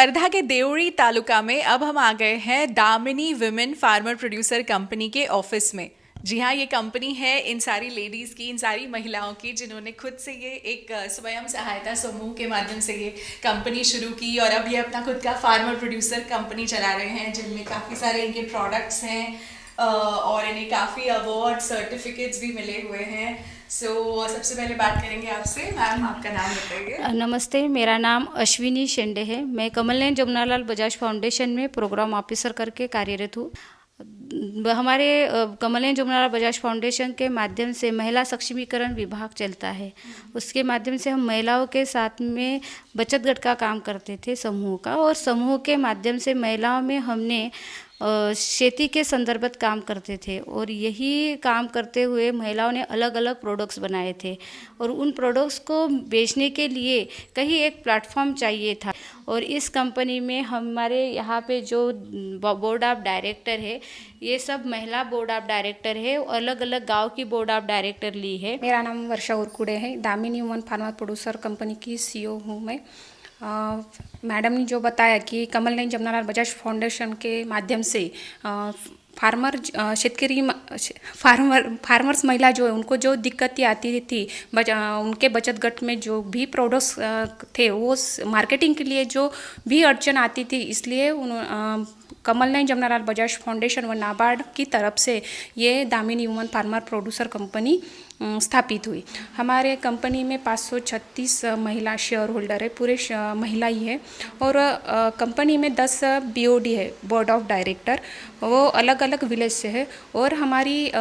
वर्धा के देवरी तालुका में अब हम आ गए हैं Damini women farmer producer company के ऑफिस में। जी हाँ, ये कंपनी है इन सारी लेडीज़ की, इन सारी महिलाओं की, जिन्होंने खुद से ये एक स्वयं सहायता समूह के माध्यम से ये कंपनी शुरू की और अब ये अपना खुद का फार्मर प्रोड्यूसर कंपनी चला रहे हैं, जिनमें काफ़ी सारे इनके प्रोडक्ट्स हैं और इन्हें काफ़ी अवार्ड सर्टिफिकेट्स भी मिले हुए हैं। सबसे पहले बात करेंगे आपसे। मैम, आपका नाम बताइए। नमस्ते, मेरा नाम अश्विनी शेंडे है। मैं कमल नयन जमुनालाल बजाज फाउंडेशन में प्रोग्राम ऑफिसर करके कार्यरत हूँ। हमारे कमल नयन जमुनालाल बजाज फाउंडेशन के माध्यम से महिला सक्षमीकरण विभाग चलता है। उसके माध्यम से हम महिलाओं के साथ में बचत गट का काम करते थे, समूह का, और समूह के माध्यम से महिलाओं में हमने खेती के संदर्भित काम करते थे और यही काम करते हुए महिलाओं ने अलग अलग प्रोडक्ट्स बनाए थे और उन प्रोडक्ट्स को बेचने के लिए कहीं एक प्लेटफॉर्म चाहिए था। और इस कंपनी में हमारे यहाँ पे जो बोर्ड ऑफ डायरेक्टर है, ये सब महिला बोर्ड ऑफ डायरेक्टर है, अलग अलग गांव की बोर्ड ऑफ डायरेक्टर ली है। मेरा नाम वर्षा उरकुड़े है। Damini woman farmer producer company की सीईओ हूँ मैं। मैडम ने जो बताया कि कमल नयन जमुनालाल बजाज फाउंडेशन के माध्यम से फार्मर्स महिला जो है, उनको जो दिक्कतें आती थी, उनके बचत गट में जो भी प्रोडक्ट्स थे, वो मार्केटिंग के लिए जो भी अड़चन आती थी, इसलिए कमल नयन जमुनालाल बजाज फाउंडेशन व नाबार्ड की तरफ से ये Damini woman farmer producer company स्थापित हुई। हमारे कंपनी में 536 महिला शेयर होल्डर है, पूरे महिला ही है। और कंपनी में 10 बीओडी है, बोर्ड ऑफ डायरेक्टर, वो अलग अलग विलेज से है। और हमारी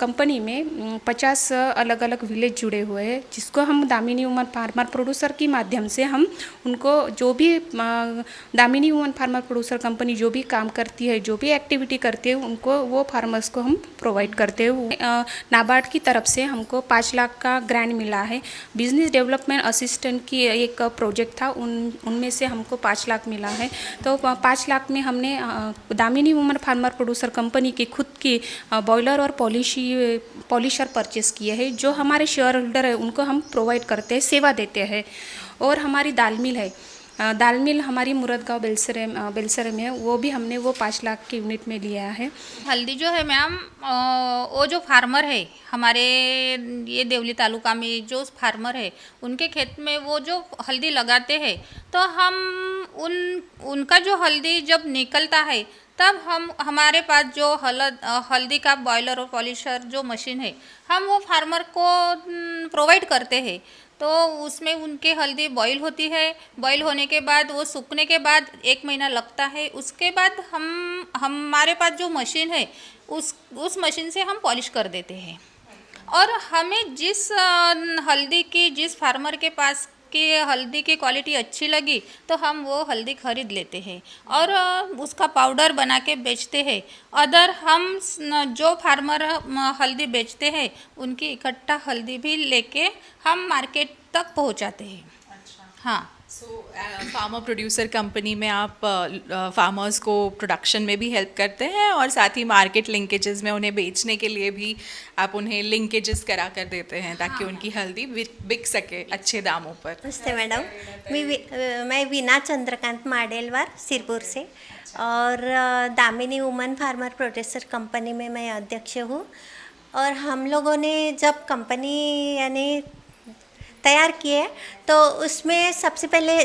कंपनी में 50 अलग अलग विलेज जुड़े हुए हैं, जिसको हम दामिनी वुमन फार्मर प्रोड्यूसर के माध्यम से हम उनको जो भी Damini woman farmer producer company जो भी काम करती है, जो भी एक्टिविटी करती है, उनको वो फार्मर्स को हम प्रोवाइड करते हैं। नाबार्ड की तरफ से हमको 5 लाख का ग्रांट मिला है। बिजनेस डेवलपमेंट असिस्टेंट की एक प्रोजेक्ट था, उनमें से हमको 5 लाख मिला है। तो 5 लाख में हमने Damini woman farmer producer company की खुद की बॉयलर और पॉलिशर परचेस किए हैं, जो हमारे शेयर होल्डर है उनको हम प्रोवाइड करते हैं, सेवा देते हैं। और हमारी दाल मिल है, दाल मिल हमारी मुरादगांव बेलसरे में है, वो भी हमने 5 लाख की यूनिट में लिया है। हल्दी जो है मैम, वो जो फार्मर है हमारे ये देवली तालुका में, जो फार्मर है उनके खेत में वो जो हल्दी लगाते हैं, तो हम उनका जो हल्दी जब निकलता है, तब हमारे पास जो हल्दी का बॉयलर और पॉलिशर जो मशीन है, हम वो फार्मर को प्रोवाइड करते हैं। तो उसमें उनके हल्दी बॉईल होती है। बॉईल होने के बाद वो सूखने के बाद 1 महीना लगता है। उसके बाद हमारे पास जो मशीन है, उस मशीन से हम पॉलिश कर देते हैं। और हमें जिस फार्मर के पास की हल्दी की क्वालिटी अच्छी लगी, तो हम वो हल्दी खरीद लेते हैं और उसका पाउडर बना के बेचते हैं। हम जो फार्मर हल्दी बेचते हैं, उनकी इकट्ठा हल्दी भी लेके हम मार्केट तक पहुंचाते हैं। हाँ। फार्मर प्रोड्यूसर कंपनी में आप फार्मर्स को प्रोडक्शन में भी हेल्प करते हैं और साथ ही मार्केट लिंकेजेस में उन्हें बेचने के लिए भी आप उन्हें लिंकेजेस करा कर देते हैं, ताकि उनकी हल्दी बिक सके अच्छे दामों पर। नमस्ते मैडम, मैं वीना चंद्रकांत माडेलवार सिरपुर से, और Damini woman farmer producer company में मैं अध्यक्ष हूँ। और हम लोगों ने जब कंपनी यानी तैयार किए, तो उसमें सबसे पहले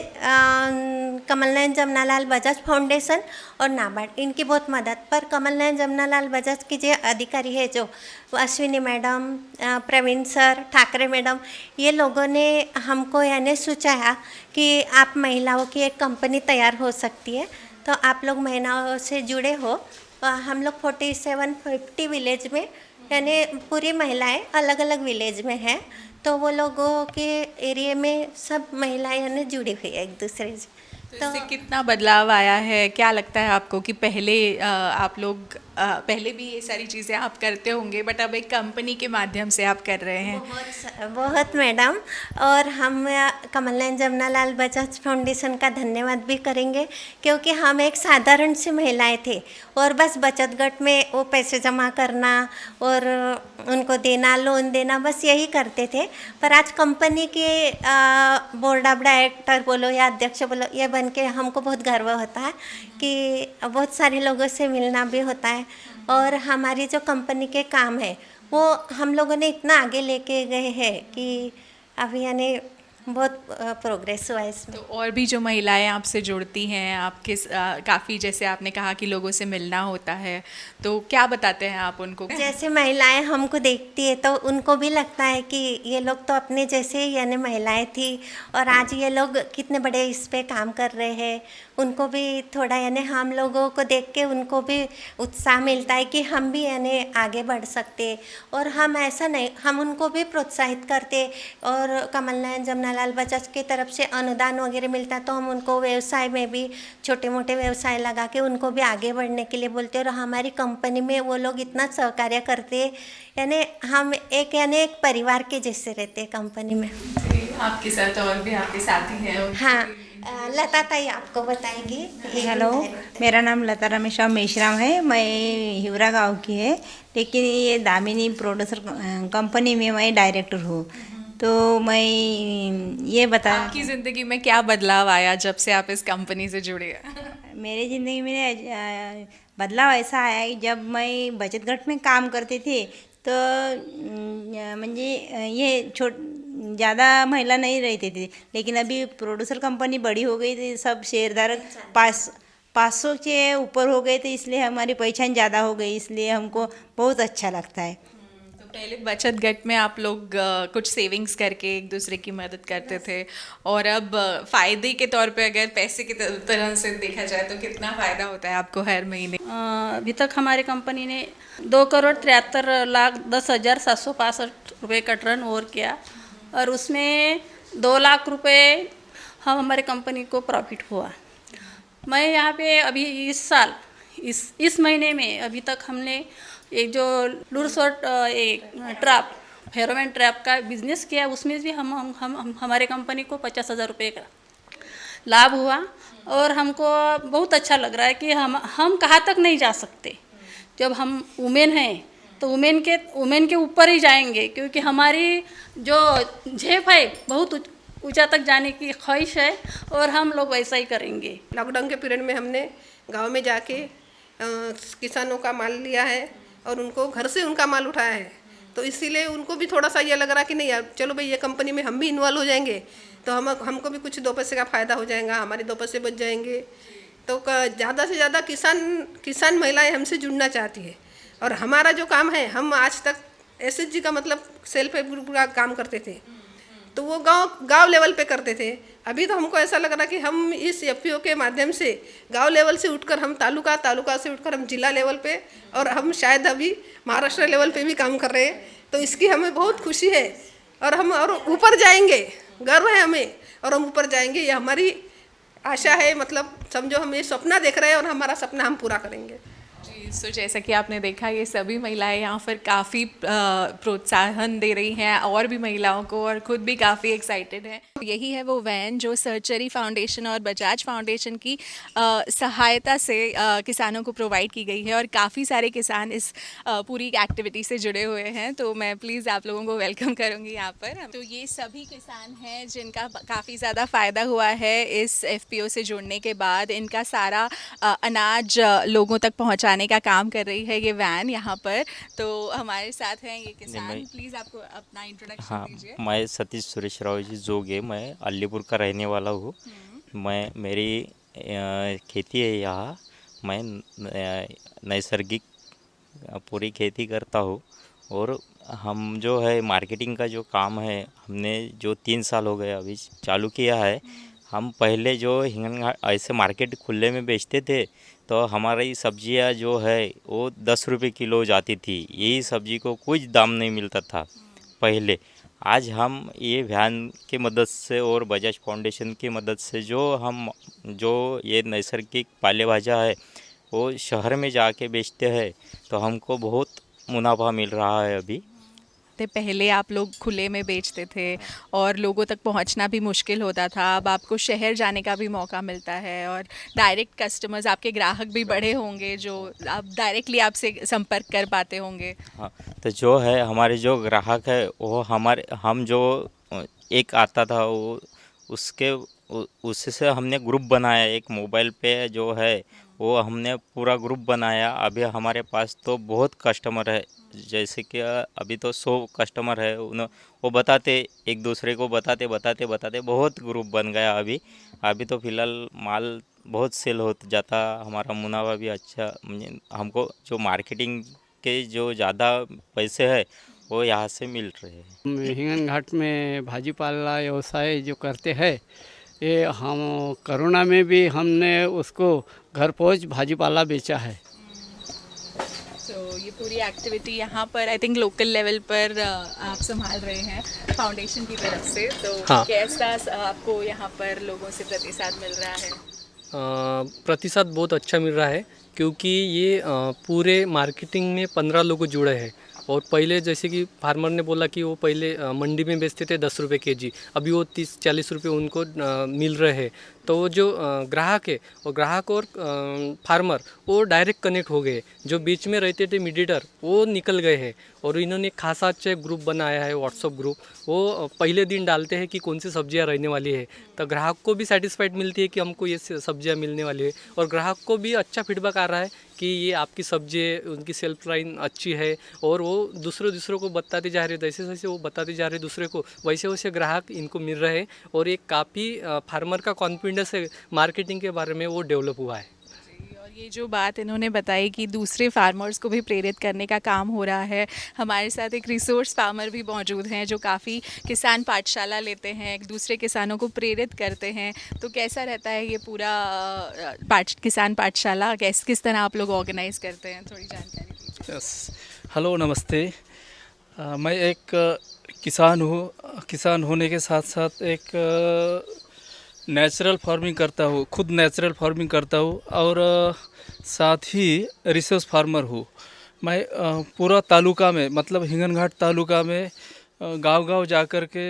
कमल नयन जमुनालाल बजाज फाउंडेशन और नाबार्ड, इनकी बहुत मदद पर कमल नयन जमुनालाल बजाज की जो अधिकारी है, जो Ashwini madam, Praveen sir, Thackeray madam, ये लोगों ने हमको यानी सुझाया कि आप महिलाओं की एक कंपनी तैयार हो सकती है, तो आप लोग महिलाओं से जुड़े हो। हम लोग 4750 विलेज में, यानी पूरी महिलाएं अलग अलग विलेज में हैं, तो वो लोगों के एरिया में सब महिलाएं यानी जुड़ी हुई है एक दूसरे से। तो इससे कितना बदलाव आया है? क्या लगता है आपको कि पहले आप लोग पहले भी ये सारी चीज़ें आप करते होंगे, बट अब एक कंपनी के माध्यम से आप कर रहे हैं? बहुत मैडम, और हम कमल नयन जमुनालाल बजाज फाउंडेशन का धन्यवाद भी करेंगे, क्योंकि हम एक साधारण सी महिलाएं थे और बस बचत गट में वो पैसे जमा करना और उनको देना, लोन देना, बस यही करते थे। पर आज कंपनी के बोर्ड ऑफ डायरेक्टर बोलो या अध्यक्ष बोलो, ये बन के हमको बहुत गर्व होता है कि बहुत सारे लोगों से मिलना भी होता है। और हमारी जो कंपनी के काम है वो हम लोगों ने इतना आगे लेके गए हैं कि अभी यानी बहुत प्रोग्रेस हुआ है इसमें। तो और भी जो महिलाएं आपसे जुड़ती हैं, आपके काफ़ी, जैसे आपने कहा कि लोगों से मिलना होता है, तो क्या बताते हैं आप उनको? जैसे महिलाएं हमको देखती है तो उनको भी लगता है कि ये लोग तो अपने जैसे ही यानी महिलाएं थी और आज ये लोग कितने बड़े इस पे काम कर रहे हैं। उनको भी थोड़ा यानी हम लोगों को देख के उनको भी उत्साह मिलता है कि हम भी यानी आगे बढ़ सकते। और हम ऐसा नहीं, हम उनको भी प्रोत्साहित करते। और कमल नयन जमुनालाल बजाज की तरफ से अनुदान वगैरह मिलता है तो हम उनको व्यवसाय में भी छोटे मोटे व्यवसाय लगा के उनको भी आगे बढ़ने के लिए बोलते हैं। और हमारी कंपनी में वो लोग इतना सहकार्य करते हैं, यानी हम एक परिवार के जैसे रहते हैं कंपनी में। आपके साथ और भी आपके साथी हैं? हाँ, लता ताई आपको बताएंगी। हेलो, मेरा नाम लता रमेशराव मेश्राम है। मैं हिवरा गांव की है, लेकिन ये दामिनी प्रोड्यूसर कंपनी में मैं डायरेक्टर हूँ। तो मैं ये बता, आपकी ज़िंदगी में क्या बदलाव आया जब से आप इस कंपनी से जुड़े हैं? मेरी ज़िंदगी में बदलाव ऐसा आया कि जब मैं बचत गट में काम करते थे तो म्हणजे ये ज़्यादा महिला नहीं रहते थे, लेकिन अभी प्रोड्यूसर कंपनी बड़ी हो गई तो सब शेयरधारक 500 के ऊपर हो गए, तो इसलिए हमारी पहचान ज़्यादा हो गई, इसलिए हमको बहुत अच्छा लगता है। तो पहले बचत गट में आप लोग कुछ सेविंग्स करके एक दूसरे की मदद करते थे, और अब फ़ायदे के तौर पे अगर पैसे की तरह से देखा जाए तो कितना फ़ायदा होता है आपको हर महीने? अभी तक हमारी कंपनी ने 2,73,10,765 रुपये का टर्न ओवर किया, और उसमें 2 लाख रुपए हमारे कंपनी को प्रॉफिट हुआ। मैं यहाँ पे अभी इस साल इस महीने में अभी तक हमने एक जो लूर्स और ट्रैप फेरोमोन ट्रैप का बिजनेस किया, उसमें भी हम हमारे कंपनी को 50,000 रुपये का लाभ हुआ। और हमको बहुत अच्छा लग रहा है कि हम कहाँ तक नहीं जा सकते। जब हम वुमेन हैं तो वुमेन के ऊपर ही जाएंगे, क्योंकि हमारी जो झेप है बहुत ऊंचा तक जाने की ख्वाहिश है, और हम लोग वैसा ही करेंगे। लॉकडाउन के पीरियड में हमने गांव में जाके किसानों का माल लिया है और उनको घर से उनका माल उठाया है। तो इसीलिए उनको भी थोड़ा सा ये लग रहा कि नहीं यार, चलो भाई ये कंपनी में हम भी इन्वॉल्व हो जाएंगे तो हमको भी कुछ 2 पैसे का फ़ायदा हो जाएगा, हमारे 2 पैसे बच जाएंगे। तो ज़्यादा से ज़्यादा किसान महिलाएं हमसे जुड़ना चाहती है। और हमारा जो काम है, हम आज तक SHG का मतलब सेल्फ हेल्प ग्रुप का काम करते थे, तो वो गांव लेवल पे करते थे। अभी तो हमको ऐसा लग रहा कि हम इस FPO के माध्यम से गांव लेवल से उठकर हम तालुका से उठकर हम जिला लेवल पे, और हम शायद अभी महाराष्ट्र लेवल पे भी काम कर रहे हैं। तो इसकी हमें बहुत खुशी है, और हम और ऊपर जाएंगे, गर्व है हमें, और हम ऊपर जाएंगे, ये हमारी आशा है। मतलब समझो हम ये सपना देख रहे हैं और हमारा सपना हम पूरा करेंगे। तो जैसा कि आपने देखा, ये सभी महिलाएं यहाँ पर काफ़ी प्रोत्साहन दे रही हैं और भी महिलाओं को, और खुद भी काफ़ी एक्साइटेड हैं। यही है वो वैन जो सर्चरी फाउंडेशन और बजाज फाउंडेशन की सहायता से किसानों को प्रोवाइड की गई है, और काफ़ी सारे किसान इस पूरी एक्टिविटी से जुड़े हुए हैं। तो मैं प्लीज़ आप लोगों को वेलकम करूँगी यहाँ पर। तो ये सभी किसान हैं जिनका काफ़ी ज़्यादा फ़ायदा हुआ है इस FPO से जुड़ने के बाद। इनका सारा अनाज लोगों तक पहुँचाने का काम कर रही है ये वैन यहाँ पर। तो हमारे साथ हैं ये किसान, प्लीज़ आपको अपना इंट्रोडक्शन दीजिए। मैं सतीश सुरेशराव जी जोगे, मैं अलीपुर का रहने वाला हूँ। मेरी खेती है यहाँ, मैं नैसर्गिक पूरी खेती करता हूँ। और हम जो है मार्केटिंग का जो काम है, हमने जो 3 साल हो गए अभी चालू किया है। हम पहले जो हिंगन ऐसे मार्केट खुले में बेचते थे, तो हमारी सब्जियां जो है वो 10 रुपये किलो जाती थी। यही सब्जी को कुछ दाम नहीं मिलता था पहले। आज हम ये वैन की मदद से और बजाज फाउंडेशन की मदद से जो ये नैसर्गिक पाले भाजा है वो शहर में जाके बेचते हैं, तो हमको बहुत मुनाफा मिल रहा है अभी। पहले आप लोग खुले में बेचते थे और लोगों तक पहुंचना भी मुश्किल होता था, अब आपको शहर जाने का भी मौका मिलता है, और डायरेक्ट कस्टमर्स, आपके ग्राहक भी बड़े होंगे जो आप डायरेक्टली आपसे संपर्क कर पाते होंगे। हाँ, तो जो है हमारे जो ग्राहक है वो हम जो एक आता था वो उसके उससे हमने ग्रुप बनाया, एक मोबाइल पे जो है वो हमने पूरा ग्रुप बनाया। अभी हमारे पास तो बहुत कस्टमर है, जैसे कि अभी तो 100 कस्टमर है। वो बताते, एक दूसरे को बताते बताते बताते बहुत ग्रुप बन गया। अभी तो फिलहाल माल बहुत सेल हो जाता, हमारा मुनाफा भी अच्छा। हमको जो मार्केटिंग के जो ज़्यादा पैसे है वो यहाँ से मिल रहे हैं। हम हिंगन घाट में भाजीपाला व्यवसाय जो करते हैं, ये हम कोरोना में भी हमने उसको घर पहुंच भाजीपाला बेचा है। तो ये पूरी एक्टिविटी यहाँ पर आई थिंक लोकल लेवल पर आप संभाल रहे हैं फाउंडेशन की तरफ से, तो हाँ। कैसा आपको यहाँ पर लोगों से प्रतिसाद मिल रहा है? प्रतिशत बहुत अच्छा मिल रहा है, क्योंकि ये पूरे मार्केटिंग में 15 लोग जुड़े हैं। और पहले जैसे कि फार्मर ने बोला कि वो पहले मंडी में बेचते थे 10 रुपये केजी, अभी वो 30-40 रुपये उनको मिल रहे हैं। तो वो जो ग्राहक है, वो ग्राहक और फार्मर वो डायरेक्ट कनेक्ट हो गए। जो बीच में रहते थे मीडिएटर वो निकल गए हैं, और इन्होंने खासा अच्छा ग्रुप बनाया है, व्हाट्सअप ग्रुप। वो पहले दिन डालते हैं कि कौन सी सब्जियां रहने वाली है, तो ग्राहक को भी सेटिस्फाइड मिलती है कि हमको ये सब्जियां मिलने वाली है, और ग्राहक को भी अच्छा फीडबैक आ रहा है कि ये आपकी सब्जी उनकी सेल्फ लाइन अच्छी है। और वो दूसरों को बताते जा रहे, जैसे जैसे वो बताते जा रहे दूसरे को, वैसे वैसे ग्राहक इनको मिल रहे हैं। और एक काफ़ी फार्मर का कॉन्फिडेंस है मार्केटिंग के बारे में, वो डेवलप हुआ है। और ये जो बात इन्होंने बताई कि दूसरे फार्मर्स को भी प्रेरित करने का काम हो रहा है, हमारे साथ एक रिसोर्स फार्मर भी मौजूद हैं जो काफ़ी किसान पाठशाला लेते हैं, एक दूसरे किसानों को प्रेरित करते हैं। तो कैसा रहता है ये पूरा किसान पाठशाला, किस तरह आप लोग ऑर्गेनाइज करते हैं, थोड़ी जानकारी दीजिए। यस, हेलो, नमस्ते। मैं एक किसान हूँ। किसान होने के साथ साथ एक नेचुरल फार्मिंग करता हूँ, खुद नेचुरल फार्मिंग करता हूँ, और साथ ही रिसोर्स फार्मर हूँ। मैं पूरा तालुका में, मतलब हिंगन घाट तालुका में गांव-गांव जाकर के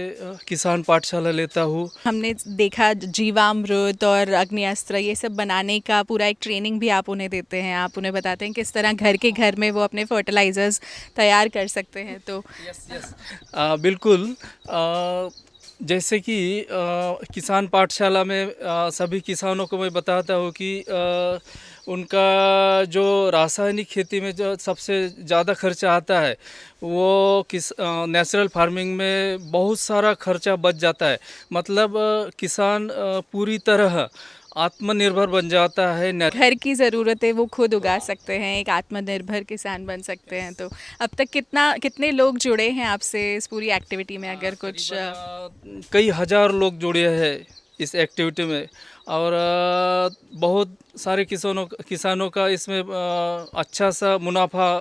किसान पाठशाला लेता हूँ। हमने देखा जीवामृत और अग्निअस्त्र ये सब बनाने का पूरा एक ट्रेनिंग भी आप उन्हें देते हैं, आप उन्हें बताते हैं किस तरह घर के घर में वो अपने फर्टिलाइजर्स तैयार कर सकते हैं। तो यस, बिल्कुल। जैसे कि किसान पाठशाला में सभी किसानों को मैं बताता हूँ कि उनका जो रासायनिक खेती में जो सबसे ज़्यादा खर्चा आता है, वो नेचुरल फार्मिंग में बहुत सारा खर्चा बच जाता है। मतलब किसान पूरी तरह आत्मनिर्भर बन जाता है। घर की ज़रूरतें वो खुद उगा सकते हैं, एक आत्मनिर्भर किसान बन सकते हैं। तो अब तक कितने लोग जुड़े हैं आपसे इस पूरी एक्टिविटी में? अगर कुछ कई हजार लोग जुड़े हैं इस एक्टिविटी में, और बहुत सारे किसानों का इसमें अच्छा सा मुनाफा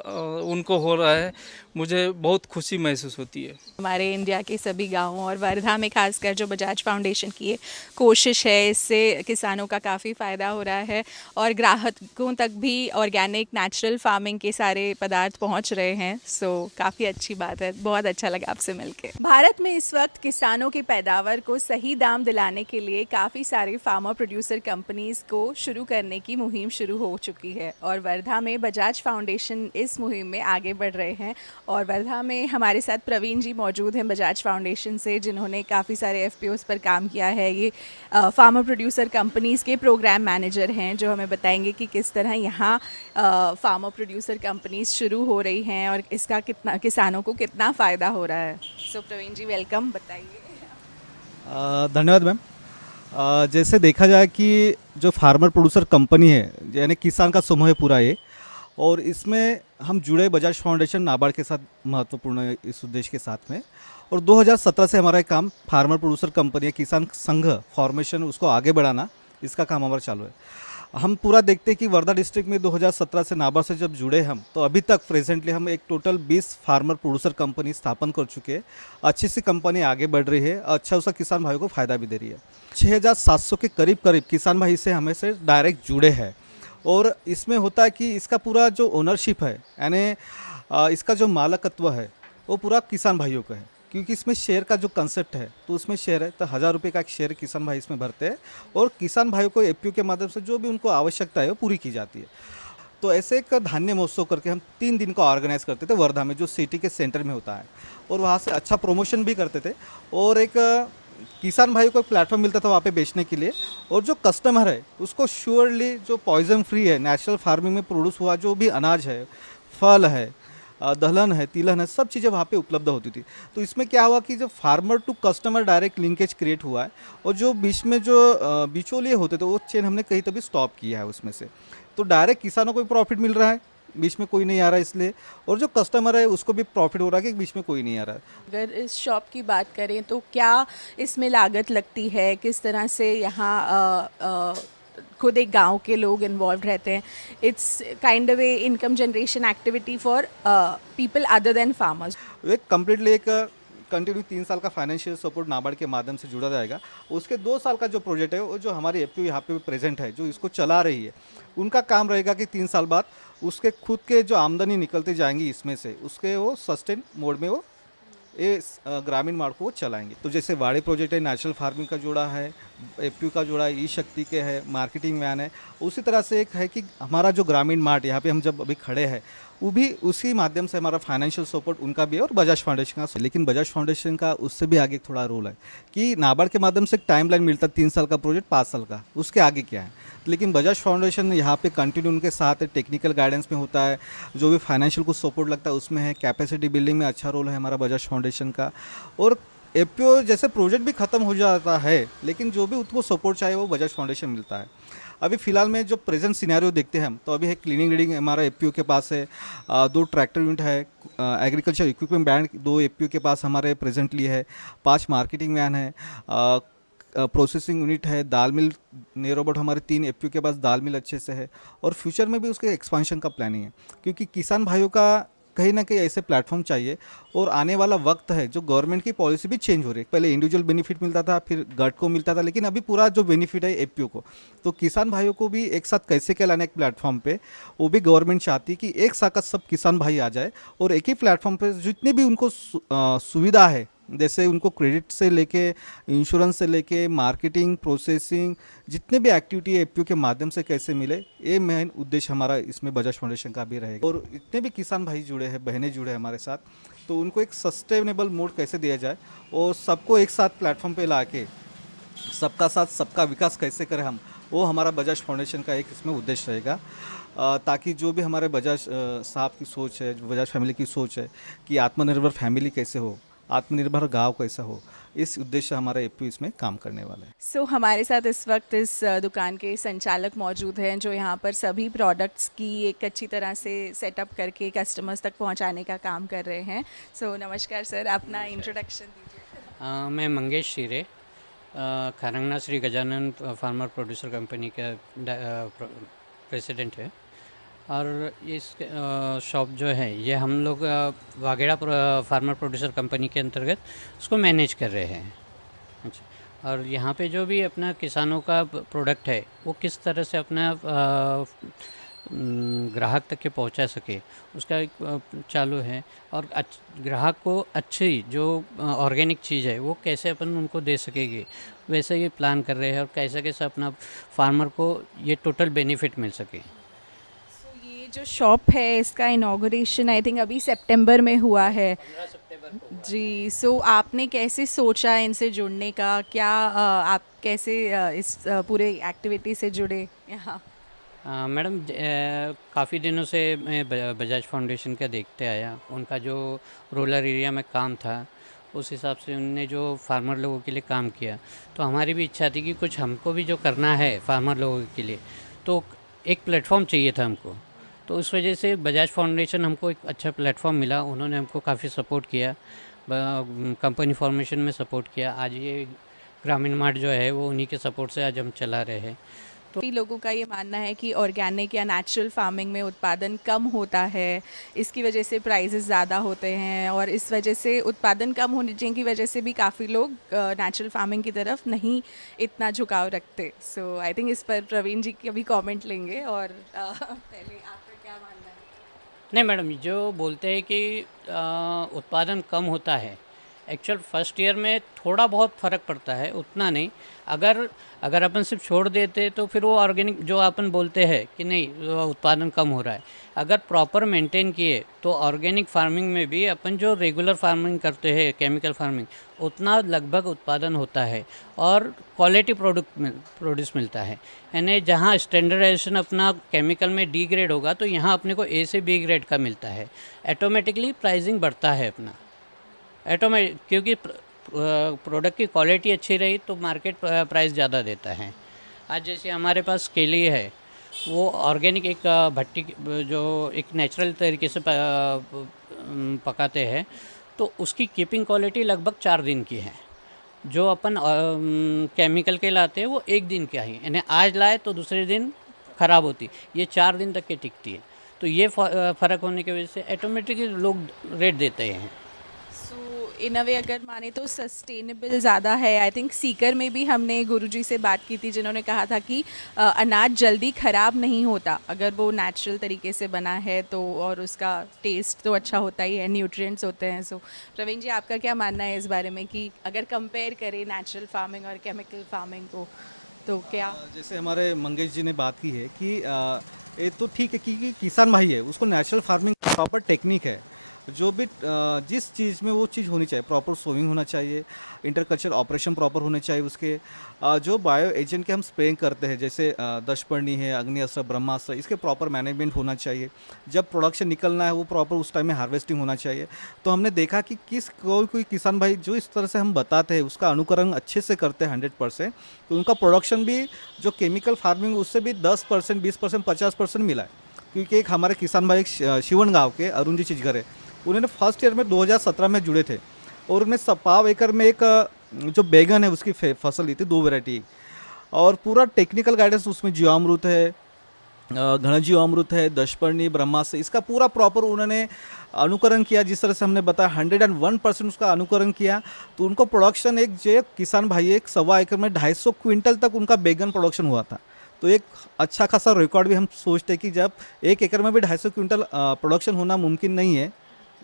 उनको हो रहा है। मुझे बहुत खुशी महसूस होती है। हमारे इंडिया के सभी गांवों और वर्धा में खासकर जो बजाज फाउंडेशन की ये कोशिश है, इससे किसानों का काफ़ी फ़ायदा हो रहा है और ग्राहकों तक भी ऑर्गेनिक नेचुरल फार्मिंग के सारे पदार्थ पहुंच रहे हैं। सो काफ़ी अच्छी बात है, बहुत अच्छा लगा आपसे मिलके। भारत में इस वक्त किसानों की पैदावार को सही दाम दिलाने के लिए काफ़ी सारे फार्मर प्रोड्यूसर कंपनीज़ को शुरू करने की मुहिम शुरू हो चुकी है, और वर्धा में बजाज फाउंडेशन इस मुहिम में आगे बढ़ रहे हैं। और वर्धा में हमारे साथ प्रवीण जी मौजूद हैं बजाज फाउंडेशन से, जिन्होंने काफ़ी सारे FPOs पर काम किया है। ये फार्मर प्रोड्यूसर कंपनीज़ के प्रोग्राम मैनेजर हैं, जो हमें बताएंगे कि किस तरह यहाँ फार्मर प्रोड्यूसर कंपनीज़ शुरू हो रही हैं और इसका कितना किसानों को कितना फ़ायदा हो रहा है। सो प्रवीण जी, वेलकम, बताइए। धन्यवाद मैम। जैसे देखा जाए कि जो फार्मर प्रोड्यूसर कंपनी है, यानी किसान का समूह है पूरा ये, और इसमें हम जुड़े बजाज फाउंडेशन नाबार्ड के साथ महत्वपूर्ण है इस उद्देश्य के साथ में। और 2017 से हमारा काम फार्मर प्रोड्यूसर कंपनी, किसान संघ फॉर्मेशन, उसको आगे बढ़ाना, इसका काम हमारा चालू है। हम पूरा देखते हैं कि वर्धा डिस्ट्रिक्ट में 2017 से नाबार्ड से जब जुड़े हम, तो अभी तक प्रेजेंटली हम एक टोटल 20 फार्मर प्रोड्यूसर कंपनी स्थापन कर चुके हैं। अच्छी सी कंपनी आगे बढ़ रही है, अच्छा उसका किसान भाइयों को फ़ायदा भी दे रही है। 6700 के करीब किसान भाई से हमें से डायरेक्ट जुड़े हैं, और इसमें होता है कि इसका पूरा जो ओनरशिप है, यानी इसका जो मालकत्व है, वो पूरा किसान भाइयों का है। क्योंकि इसमें शेयर का जो कंसेप्ट है, तो उसमें शेयर है, तो 1000 रुपये का एक शेयर किसान भाई इसमें भरते हैं, और किसान भाइयों को FPO के माध्यम से जो भी उनको आवश्यकता है वो पूरी की जाती है। तो ऐसे एक धान्य महोत्सव करके हम 3 दिन का ऑर्गेनाइज करते थे वर्धा में, जो सिटी के सेंटर में होता है, और वहाँ से अच्छा प्रमोशन भी करते थे। और एक किसान भाई को एक प्लेटफॉर्म मिलता था वहाँ पे बेचने के लिए, और जो कस्टमर है उसको श्योरली जो पॉइजन फ्री है, नेचुरल फार्मिंग में प्रोड्यूस हुआ जो भी अनाज है, फल है, दलहन है, तिलहन है, सब चीज़ें वहाँ पे उपलब्ध होती थी। तो इसमें क्या हुआ कि जो farmer to customer direct linkage create हुआ है, और जो बीच में जो बिचौलिए होते थे वो चेन हमने कहीं तभी स्टॉप किया है उसमें से। तो डायरेक्ट किसानों को भी प्रॉफिट मिल रहा है, बीच में कोई नहीं आ रहा है इसलिए, और जो कस्टमर है उसको भी प्रॉफिट हो रहा है कि बीच में कोई नहीं आ रहा है। अगर इस शॉप की बात करें तो क्या इसमें लागत लगती है, किस तरह से यहाँ खुद एक गांव के लोग इन्वॉल्व रहते हैं? It's kind of A income generation activity for people other than farmers. एक कम्प्लीटली एक कंटिन्यू 3 साल का फाइनेंशियल सपोर्ट नाबार्ड के माध्यम से जुड़ा जाएगा। उसके 2 साल का जो प्रोजेक्ट है वो जो हमारी एफपीओ यहाँ पे प्रेजेंट है, जो इसको चला रही है, उनका काम रहेगा कि 3 साल बाद उसके खुद के जो आमदनी निकलती जाएंगी इसमें से, उसके वो सस्टेन मोड में वो ये ग्रामीण मार्ग को वो चलाएंगे। तो जैसे वाड़ी प्रोजेक्ट है, नेचुरल फार्मिंग का जोड़ा है, एफपीओ का जोड़ा है, ई शक्ति के है, मार्केटिंग वैन है, उसी तरह से एक है कि हमारा जो ग्रामीण मार्ट यहाँ पे हम जब अभी खड़े हैं वो भी उसी माध्यम से हमारा फाइनेंशियल सपोर्ट उनका भी है और बजाज फाउंडेशन का। लेकिन बजाज फाउंडेशन का उससे भी आगे थोड़ा रोल है कि नाबार्ड के माध्यम से एक टाइम लाइन मिलता है 3 साल का प्रोजेक्ट, 5 साल का, उसके आगे क्या है। लेकिन बजाज फाउंडेशन यहाँ पे कंटिन्यू उनके साथ टेक्निकल गाइडेंस में होता है, जो भी फाइनेंशियल को सपोर्ट लगता है उसमें है, कैपेसिटी बिल्डिंग में अच्छा रोल है हमारा बजाज फाउंडेशन का। और एफपीओ जैसे प्रोजेक्ट भी ख़त्म हो जाता है लेकिन जो भी उसको सपोर्ट चाहिए वो बजाज फाउंडेशन मिलता है। अभी फ़िलहाल में जो प्रेजेंट सिनेरियो देखते हैं हम, तो अभी है क्लीनिंग रीडिंग हमारा एफपीओ के पास है, 2 ट्रैक्टर यूनिट है, एग्रीकल्चर इक्विपमेंट बैंक 2 एफपीओ के पास हमारे प्रेजेंटली है, 5 मार्केटिंग वैन है, प्रोसेसिंग यूनिट है, दाल मिल नियर अबाउट हमारे 3 एफपीओ के पास दाल मिल अच्छे से है, और फ्यूचर में भी उसके एक्सपांशन का प्लानिंग है, क्योंकि किसान भाइयों का कहीं ना कहीं ऐसे प्लेटफॉर्म चाहिए। और आने वाला वक्त है जो गवर्नमेंट की पॉलिसी भी चेंज हो रही है, पहले इंडिविजुअल बेनिफिट मिलता था, फिर गट को मिलता था, लेकिन अभी पूरा जो बेनिफिट है एफपीओ को, तो किसान भाइयों को भी एक साथ कैसे क्या लाना एक प्लेटफॉर्म पे, वो भी गवर्नमेंट चाहती है कि एक साथ सब किसान भाई आ जाए और एक ही प्लेटफॉर्म पे जितने भी उनको सुविधा है, जैसे उनको क्रेडिट से लेके इंश्योरेंस से लेके मार्केटिंग प्रोसेसिंग जितने भी एक्टिविटी है एफपीओ के माध्यम से कैसे मिले, ये मेन उद्देश्य हमारा इसमें बजाज फाउंडेशन का भी रहेगा। और इतने भी किसान भाई जुड़े हैं, बहनें जुड़े हैं हमारे साथ, तो उनको एक सस्टेनेबल मोड कैसे दिया जाए और सबको एक साथ प्लेटफॉर्म पे ला के सबका साथ सबका विकास कैसे करें हम, वो हमारा बजाज फाउंडेशन का एक इसमें उद्देश्य रहेगा। ताकि जो भी हमारे बजाज साहब की सोच है, बजाज फैमिली की सोच है कि आत्मनिर्भर फैमिली कैसे हो, आत्मनिर्भर गांव कैसा हो, इस उद्देश्य हमारा एफपीओ इसमें काम करने वाला है। सो हमारे साथ इस वक्त इस दुकान के संचालक मौजूद हैं जो यहाँ पर सभी प्रोडक्ट्स की एक अच्छी तरह से सेटअप करके कस्टमर्स तक पहुँचाने का काम कर रहे हैं। सो नमस्कार सर, अपना इंट्रोडक्शन दीजिए। मैं Mangesh Shire, Kharangana Shri Gajanan farmer producer company का प्रेसिडेंट है, और इस शॉप जो है ये हम लोग वागेड़ा फार्मर प्रोड्यूसर कंपनी के अंतर्गत उसको मैनेज कर रहे हैं। अच्छा, और यहाँ पे जो भी अपना किसानों का प्रोडक्ट है वो किस तरह से अपना ग्राहक तक के पहुँचा सके उसका एक चालू है, और ग्राहक को अच्छी जो ऑर्गेनिक चीज़ है वो कैसे अपन उनको दे सकेंगे वैसे ये प्लान कर रहे हैं, और कैसे कैसे अपना फार्मर को ये टोटल बेनिफिट मिल सके। जो शॉप है इसका इनॉग्रेशन आई थिंक अभी सितंबर में हुआ है। 15 सितंबर को हुआ जी, सो आपने कैसे सोचा इनसे जुड़ने का, क्या आप कैसे इस पूरे एक्टिविटी से जुड़े यहाँ? मैडम, काफ़ी दिनों से मैं बजाज फाउंडेशन का देखते आया, उनका जो रूरल एरिया में काम था उस हिसाब से उनने जो फार्मर लोगों के लिए काम किया, तो हमारी भी इच्छा थी कि कुछ हमको भी जो करना है फार्मर लोगों के लिए, तो एक प्लेटफॉर्म चाहिए था हमको। तो उस वजह से बजाज फाउंडेशन हमको एक अच्छा प्लेटफॉर्म मिला, उन्होंने हमको काफ़ी सपोर्ट किया, कंपनी फॉर्मेशन में सपोर्ट किया। आज ये ग्रामीण मार्ट जो है वो उन्हीं के सपोर्ट से आज हम चला रहे हैं। तो लोगों का ये मानना है कि ऑर्गेनिक या नेचुरल फार्मिंग में उत्पादन कम होता है, इसकी वजह से प्राइसेस ज़्यादा होते हैं, और इस वजह से उत्पादन कम होने की वजह से भी काफ़ी लोग नेचुरल फार्मिंग की तरफ नहीं इतना झुकाव रखते। सो आई थिंक इस पर प्रवीण जी की अभी कमेंट लेंगे, और पहले आपका क्या मानना है? नहीं मैडम, जो बोलते हैं कि उत्पादन कम होता है, एक्चुअल फर्स्ट ईयर में थोड़ा बहुत फ़र्क पड़ता है, उतना नहीं। अगर अपन सिर्फ छोड़ देते तो फिर वो ऑर्गेनिक जो अपन बोलते हैं कि नहीं वो उत्पादन कम हो रहा है, अगर प्रॉपर मेंटेन किए तो ऑर्गेनिक फार्मिंग में भी अपन जो रेगुलर फार्मिंग करते हैं केमिकल फार्मिंग उतना लगभग उत्पादन होता है और क्वालिटी प्रोड्यूस मिलता है। यानी जहाँ स्टैंडर्डाइजेशन अपना केमिकल में डी ग्रेड होगा तो यहाँ अपने को ए से बी ग्रेड का मिलता है, ऑटोमेटिकली प्राइसिंग बढ़ता है अपना क्योंकि प्रोडक्ट की क्वालिटी अच्छी रही तो मार्केट प्राइस ज़्यादा देता है। आज जैसे हमारे पास केली है, वो ऑर्गेनिक एक भट्टी जो एक नेचुरल तरीके से पकाते हैं तो उसकी कीपिंग क्वालिटी लगभग 4 दिन की है। जो अपन केमिकल के लाते हैं वो 1 दिन का ही, यानी आज लाए तो दूसरे दिन ख़राब होती, ये 4 दिन तक की टिकती है। तो ये फ़र्क होने की वजह से ऑटोमेटिकली लोग रेट देते हैं। इन अ वे अगर माने तो सस्टेनेबल ज़्यादा है। आई थिंक सीकर में भी हमने गुरुजी से बात की थी जिन्होंने कहा था कि अनाज जल्दी ख़राब नहीं होता अगर वो नेचुरल तरीके से बना है तो, और उसका टेस्ट तो अच्छा होता ही है, न्यूट्रिएंट्स होते हैं। सो प्रवीण जी, आपका क्या मानना है इस बारे में कि अगर कंपेयर करें नेचुरल फार्मिंग और केमिकल फार्मिंग को तो क्या? जैसे हमारे मंगेश जी ने बात की है कि ये तो ठीक है कि किसान भाई है, उसको नेचुरल फार्मिंग प्रॉपर टेक्निक है, जो भी जिस चीज़ में वो चीज़ होनी चाहिए, प्रॉपर सोइंग होना चाहिए, इंटरकल्चर ऑपरेशन प्रॉपर होने चाहिए उसके, जो बायो एजेंट के हम स्प्रेइंग करते हैं जैसे दशपर्णी है, अग्नि अस्त्र, ब्रह्मास्त्र, इसके प्रॉपर मैनेजमेंट होना चाहिए। जब प्रोडक्शन निकलना है वो प्रॉपर उस टाइम में हार्वेस्टिंग होना चाहिए। तो हमने देखा कि कोई किसान भाई जो इस तरह से हम बताते हैं उसका अनुकरण अच्छे से करते हैं 100%, तो उनका प्रोडक्शन भी जो केमिकल फार्मिंग उससे भी 10%, 20%, 50% मिला है। क्योंकि एक हमारे किसान भाई शिवन गाँव के अरुण जी चिचगर है, उन्होंने फर्स्ट ईयर में 2017 में जुड़े थे और उन्हें 5 एकड़ में एक जो बैगन है उसकी फसल ली थी, 2 वैरायटी, और पूरा टेक्निकल गाइडेंस उसमें जीवामृत है, घन जीवामृत है, दशपर्णी, ब्रह्मास्त्र, इसका पूरा प्रॉपर उन्होंने अनुकरण किया। जिस तरह से हमने बताया 101% उसका अनुकरण किया, तो उनको प्रोडक्शन एक जो किसान भाई एक 1.25 एकड़ में 250 क्विंटल तक उनका बैगन प्रोडक्शन हुआ था। तो एक अच्छा खासा रिकॉर्ड भी हम सोचते हैं कि जब 1 एकड़ में भी 250 क्विंटल प्रोडक्शन होना मुमकिन नहीं है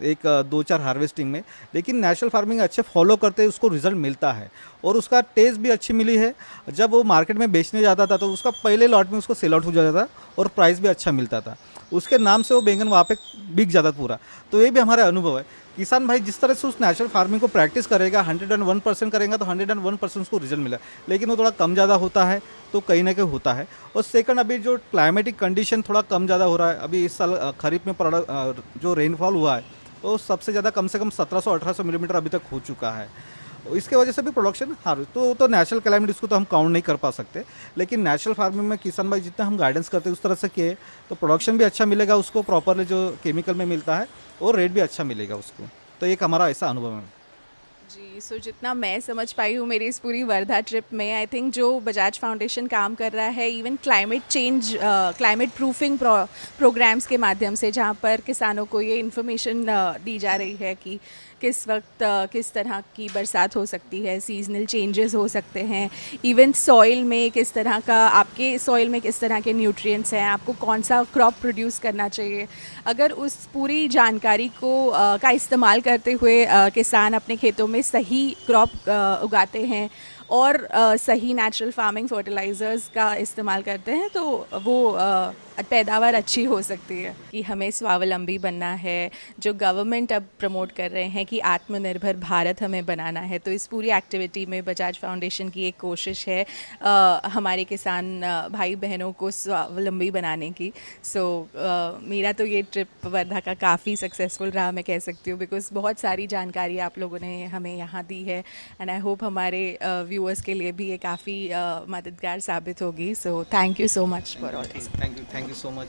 एक 2-4 हार्वेस्टिंग में, लेकिन नेचुरल फार्मिंग अच्छे फॉलो करते हैं उसको रिजल्ट मिलता है और उसका टेस्ट भी अच्छी मिली है। जब वो मार्केट में बेचने जाता था तो उसका पहले लॉट में उसको सेल आउट हो जाता था और प्राइस भी अच्छा मिलता था, उसके नाम से वो बैंगन वहाँ पे बिक जाता पूरा। तो ये भी हमारा अनुभव है। किसान भाई जिस तरह से उस नेचुरल फार्मिंग को प्रैक्टिस करेगा, 101% करेगा तो 101% उसको रिजल्ट मिला, लेकिन वो थोड़ा कम ज़्यादा होता है तो कहीं ना कहीं होता है। और सेकंड, अभी जो क्लाइमेटिक कंडीशन थोड़ा कम ज़्यादा हो रहा है, अभी इस साल खरीफ में जो रेनफॉल हुआ है तो सबसे ज़्यादा कम से कम 1700-1800 मिलीमीटर अभी तक हो चुका है। इसके वजह से भी प्रोडक्शन तो नेचुरल क्लाइमेट इसको तो हम काउंट नहीं कर पा सकते, लेकिन नेचुरल फार्मिंग में किसान भाई जितना हम गाइडेंस करते हैं उस तरह से किए तो प्रोडक्शन भी अच्छा मिलेगा उसको, प्रॉपरली जो केमिकल में मिलता है, और रेट भी अच्छा मिलेगा उसको। तो एक हमारा ऐसा अनुभव है जी। सो जितना मैं समझ पाई हूँ मेरी इस पूरी वर्धा ट्रिप में, आई थिंक जो बजाज फाउंडेशन काम कर रहा है इवन क्लाइमेट प्रूफिंग प्रोग्राम्स के माध्यम से, जहाँ पर किसानों को ये इन्फॉर्मेशन दी जा रही है कि किस वक्त किस तरह की बरसात हो सकती है, सीजनल चेंजेस हो सकते हैं, इवन सॉइल में किस तरह का, आपके सॉइल में किस तरह के न्यूट्रिएंट्स हैं, आपको कौन सा क्रॉप प्रोड्यूस करना चाहिए। अगर उस पूरी जानकारी को का इस्तेमाल करते हुए किसान अपने खेतों में सही क्रॉप उगाते हैं और सही नेचुरल फार्मिंग फर्टिलाइज़र्स का इस्तेमाल करते हैं तो वो पैदावार अच्छी हो सकती है। कि हमें स्वावलंबी बनना है, जो गवर्नमेंट अब प्रमोट कर रहे हैं कि आत्मनिर्भर भारत हमें बनाना है, तो इस पूरी एक्टिविटी में बजाज फाउंडेशन की एक कोशिश है हमारे किसान भाई बहनों को स्वावलंबी बनाने की। सो मेरा तो ये ट्रिप वर्धा का काफ़ी सक्सेसफुल रहा, मैं कह सकती हूँ, बिकॉज बहुत सारी जानकारी आप लोगों ने हमें यहाँ दी है एंड आई होप हमारे व्यूअर्स के लिए भी ये काफ़ी मददगार साबित होगी। So thank you so much for all this. Thank you so much.